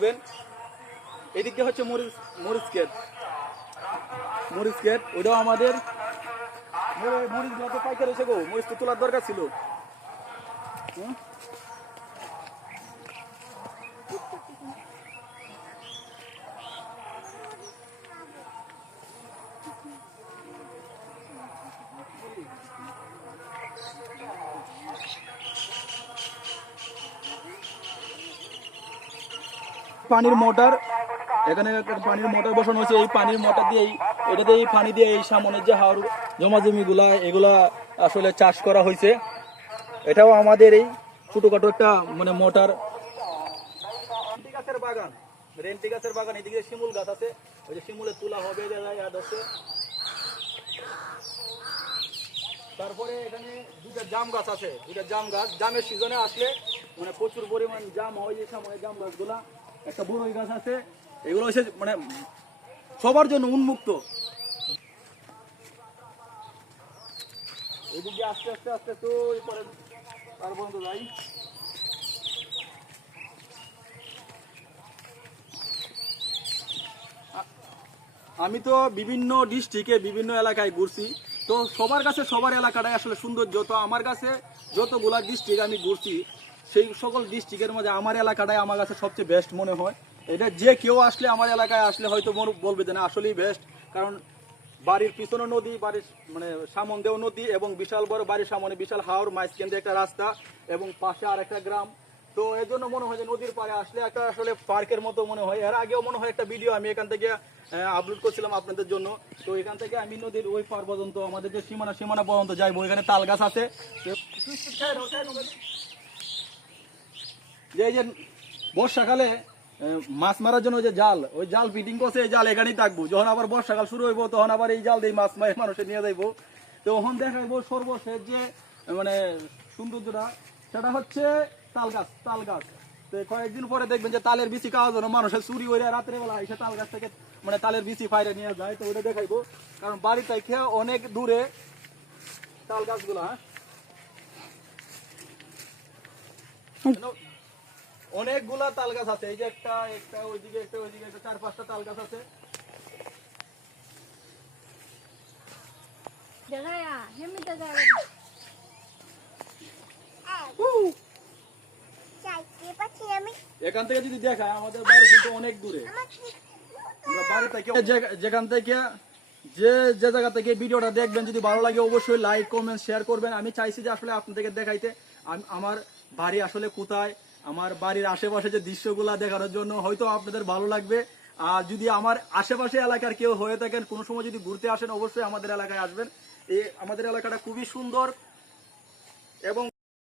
করবেন। এদিকে হচ্ছে মরিচ মরিচ ক্ষেত মরিচ ক্ষেত ওটাও আমাদের। মরিচ পাইকার হয়েছে গো মরিচ তো তোলার দরকার ছিল। হুম? পানির মোটর। এখানে একটা পানির মোটর বসানো হয়েছে। এই পানির মোটর দিয়ে এই- এটা দিয়ে এই পানি দিয়ে এই সামনের যে জমা জমিগুলা এগুলা আসলে চাষ করা হয়েছে। এটাও আমাদের এই ছোটখাটো একটা মানে মোটর। গাছের বাগান। রেন্টি গাছের বাগান। এদিকে শিমুল গাছ আছে। ওই যে শিমুলের তুলা হবে তারপরে এখানে দুটা জাম গাছ আছে। দুটা জাম গাছ। জামের সিজনে আসলে মানে প্রচুর পরিমাণ জাম হয় যে সময় জাম গাছগুলা। একটা বড়ই গাছ আছে, এগুলো হচ্ছে মানে সবার জন্য উন্মুক্ত। এদিকে আস্তে আস্তে আস্তে তো পরে তার পর্যন্ত যাই আমি তো বিভিন্ন ডিস্ট্রিক্টে, বিভিন্ন এলাকায় ঘুরছি। তো সবার কাছে সবার এলাকাটাই আসলে সৌন্দর্য। তো আমার কাছে যতগুলা ডিস্ট্রিক্ট আমি ঘুরছি সেই সকল ডিস্ট্রিক্টের মধ্যে আমার এলাকাটাই আমার কাছে সবচেয়ে বেস্ট মনে হয়। এটা যে কেউ আসলে আমার এলাকায় আসলে হয়তো বলবে যে না, আসলেই বেস্ট কারণ বাড়ির পিছনে নদী, বাড়ির মানে সামন্দেও নদী এবং বিশাল বড় বাড়ির সামনে বিশাল হাওর, মাঝখান একটা রাস্তা এবং পাশে আর একটা গ্রাম। তো এর জন্য মনে হয় যে নদীর পাড়ে আসলে একটা আসলে পার্কের মতো মনে হয়। এর আগেও মনে হয় একটা ভিডিও আমি এখান থেকে আপলোড করছিলাম আপনাদের জন্য। তো এখান থেকে আমি নদীর ওই পার পর্যন্ত, আমাদের যে সীমানা সীমানা পর্যন্ত যাইবো। এখানে তাল গাছ আছে। যে এই যে বর্ষাকালে মাছ মারার জন্য যে জাল ওই জাল ফিটিং করছে এই জাল এখানেই থাকব। যখন আবার বর্ষাকাল শুরু হইব তখন আবার এই জাল দিয়ে মাছ মাছ মানুষে নিয়ে যাইবো। তো তখন দেখাইবো সর্বশেষ যে মানে সৌন্দর্যটা সেটা হচ্ছে তাল গাছ তাল গাছ তো কয়েকদিন পরে দেখবেন যে তালের বিচি খাওয়ার জন্য মানুষের চুরি হইলে রাত্রে বেলা এসে তাল গাছ থেকে মানে তালের বিচি ফাইরে নিয়ে যায়। তো ওটা দেখাইবো। কারণ বাড়ি থেকে অনেক দূরে তাল গাছগুলা হ্যাঁ অনেকগুলা তাল গাছ আছে। এই যে একটা একটা ওইদিকে একটা ওইদিকে একটা চার পাঁচটা তাল গাছ আছে এখান থেকে যদি দেখায় আমাদের বাড়ি কিন্তু অনেক দূরে। আমরা বাড়ি থেকে যে- যেখান থেকে যে যে জায়গা থেকে ভিডিওটা দেখবেন যদি ভালো লাগে অবশ্যই লাইক কমেন্ট শেয়ার করবেন। আমি চাইছি যে আসলে আপনাদেরকে দেখাইতে আম- আমার বাড়ি আসলে কোথায় আমার বাড়ির আশেপাশে যে দৃশ্যগুলা দেখানোর জন্য হয়তো আপনাদের ভালো লাগবে। আর যদি আমার আশেপাশে এলাকার কেউ হয়ে থাকেন, কোনো সময় যদি ঘুরতে আসেন, অবশ্যই আমাদের এলাকায় আসবেন। এই আমাদের এলাকাটা খুবই সুন্দর এবং